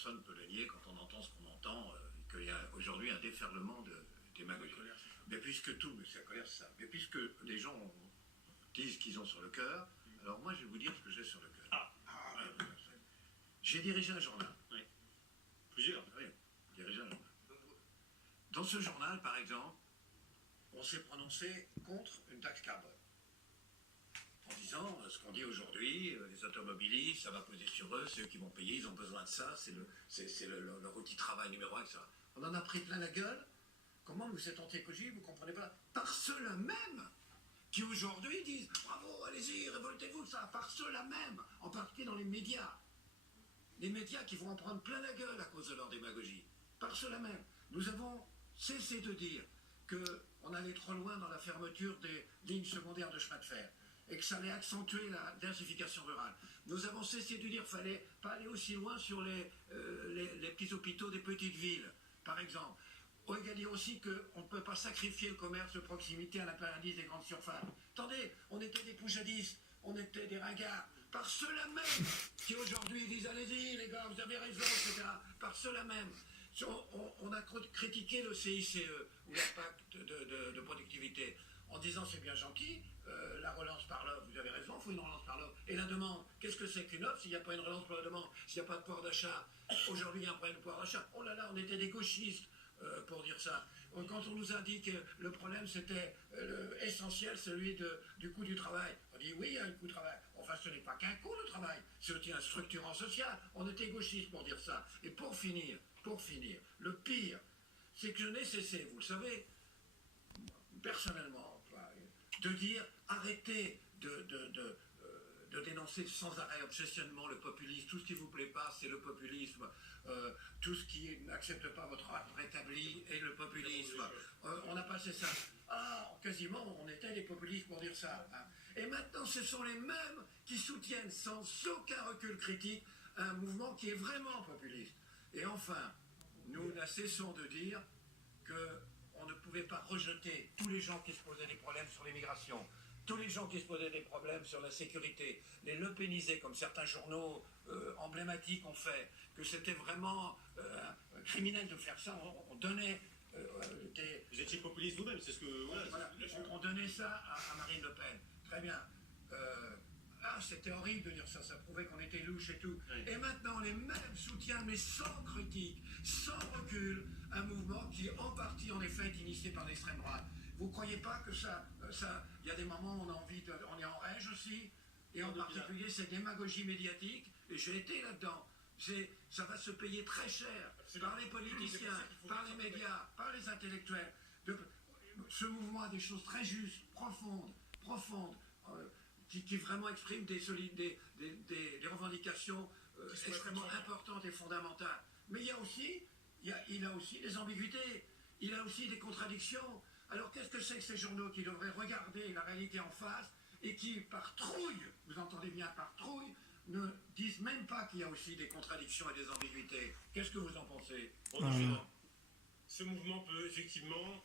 personne ne peut le nier quand on entend ce qu'on entend, qu'il y a aujourd'hui un déferlement de démagogie. Mais puisque tout, mais c'est la colère, c'est ça. Mais puisque les gens disent qu'ils ont sur le cœur, alors moi je vais vous dire ce que j'ai sur le cœur. J'ai dirigé un journal. Oui. Plusieurs. Oui, dirigé un journal. Dans ce journal, par exemple, on s'est prononcé contre une taxe carbone. En disant ce qu'on dit aujourd'hui, les automobilistes, ça va peser sur eux, c'est eux qui vont payer, ils ont besoin de ça, c'est leur outil de travail numéro un, etc. On en a pris plein la gueule. Comment vous êtes anti-écologie, vous ne comprenez pas? Par ceux-là même qui aujourd'hui disent bravo, allez-y, révoltez-vous, ça, par ceux-là même, en particulier dans les médias. Les médias qui vont en prendre plein la gueule à cause de leur démagogie. Par ceux-là même. Nous avons cessé de dire qu'on allait trop loin dans la fermeture des lignes secondaires de chemin de fer et que ça allait accentuer la densification rurale. Nous avons cessé de dire qu'il ne fallait pas aller aussi loin sur les petits hôpitaux des petites villes, par exemple. On va dire aussi qu'on ne peut pas sacrifier le commerce de proximité à l'impérialisme des grandes surfaces. Attendez, on était des poujadistes, on était des ringards, par ceux-là même qui aujourd'hui disent allez-y les gars, vous avez raison, etc. Par ceux-là même. On a critiqué le CICE ou la pacte de productivité en disant c'est bien gentil, la relance par l'offre, vous avez raison, il faut une relance par l'offre. Et la demande, qu'est-ce que c'est qu'une offre s'il n'y a pas une relance par la demande, s'il n'y a pas de pouvoir d'achat? Aujourd'hui il y a un problème de pouvoir d'achat. Oh là là, on était des gauchistes pour dire ça. Quand on nous a dit que le problème c'était essentiel, celui du coût du travail, on dit oui, il y a un coût du travail. Enfin, ce n'est pas qu'un coût de travail, c'est aussi un structurant social. On était gauchistes pour dire ça. Et pour finir, le pire, c'est que je n'ai cessé, vous le savez, personnellement, de dire arrêtez de dénoncer sans arrêt, obsessionnellement le populisme. Tout ce qui ne vous plaît pas, c'est le populisme. Tout ce qui n'accepte pas votre ordre rétabli est le populisme. On a passé ça. Ah, quasiment, on était des populistes pour dire ça. Hein. Et maintenant, ce sont les mêmes qui soutiennent sans aucun recul critique un mouvement qui est vraiment populiste. Et enfin, nous ne cessons de dire qu'on ne pouvait pas rejeter tous les gens qui se posaient des problèmes sur l'immigration, tous les gens qui se posaient des problèmes sur la sécurité, les lepéniser comme certains journaux emblématiques ont fait, que c'était vraiment criminel de faire ça. On donnait des... Vous étiez populiste vous-même, c'est ce que... Voilà, on donnait ça à Marine Le Pen. Très bien. C'était horrible de dire ça, ça prouvait qu'on était louche et tout. Oui. Et maintenant, les mêmes soutiennent, mais sans critique, sans recul, un mouvement qui, en partie, en effet, est initié par l'extrême droite. Vous ne croyez pas que il y a des moments où on a envie de... On est en rage aussi, et en particulier, cette démagogie médiatique, et j'ai été là-dedans. Ça va se payer très cher par les politiciens, par les médias, par les intellectuels. Ce mouvement a des choses très justes, profondes, qui vraiment expriment des revendications extrêmement importantes et fondamentales. Mais il a aussi des ambiguïtés, il a aussi des contradictions. Alors qu'est-ce que c'est que ces journaux qui devraient regarder la réalité en face et qui, par trouille, vous entendez bien, par trouille, ne disent même pas qu'il y a aussi des contradictions et des ambiguïtés? Qu'est-ce que vous en pensez? Ce mouvement peut effectivement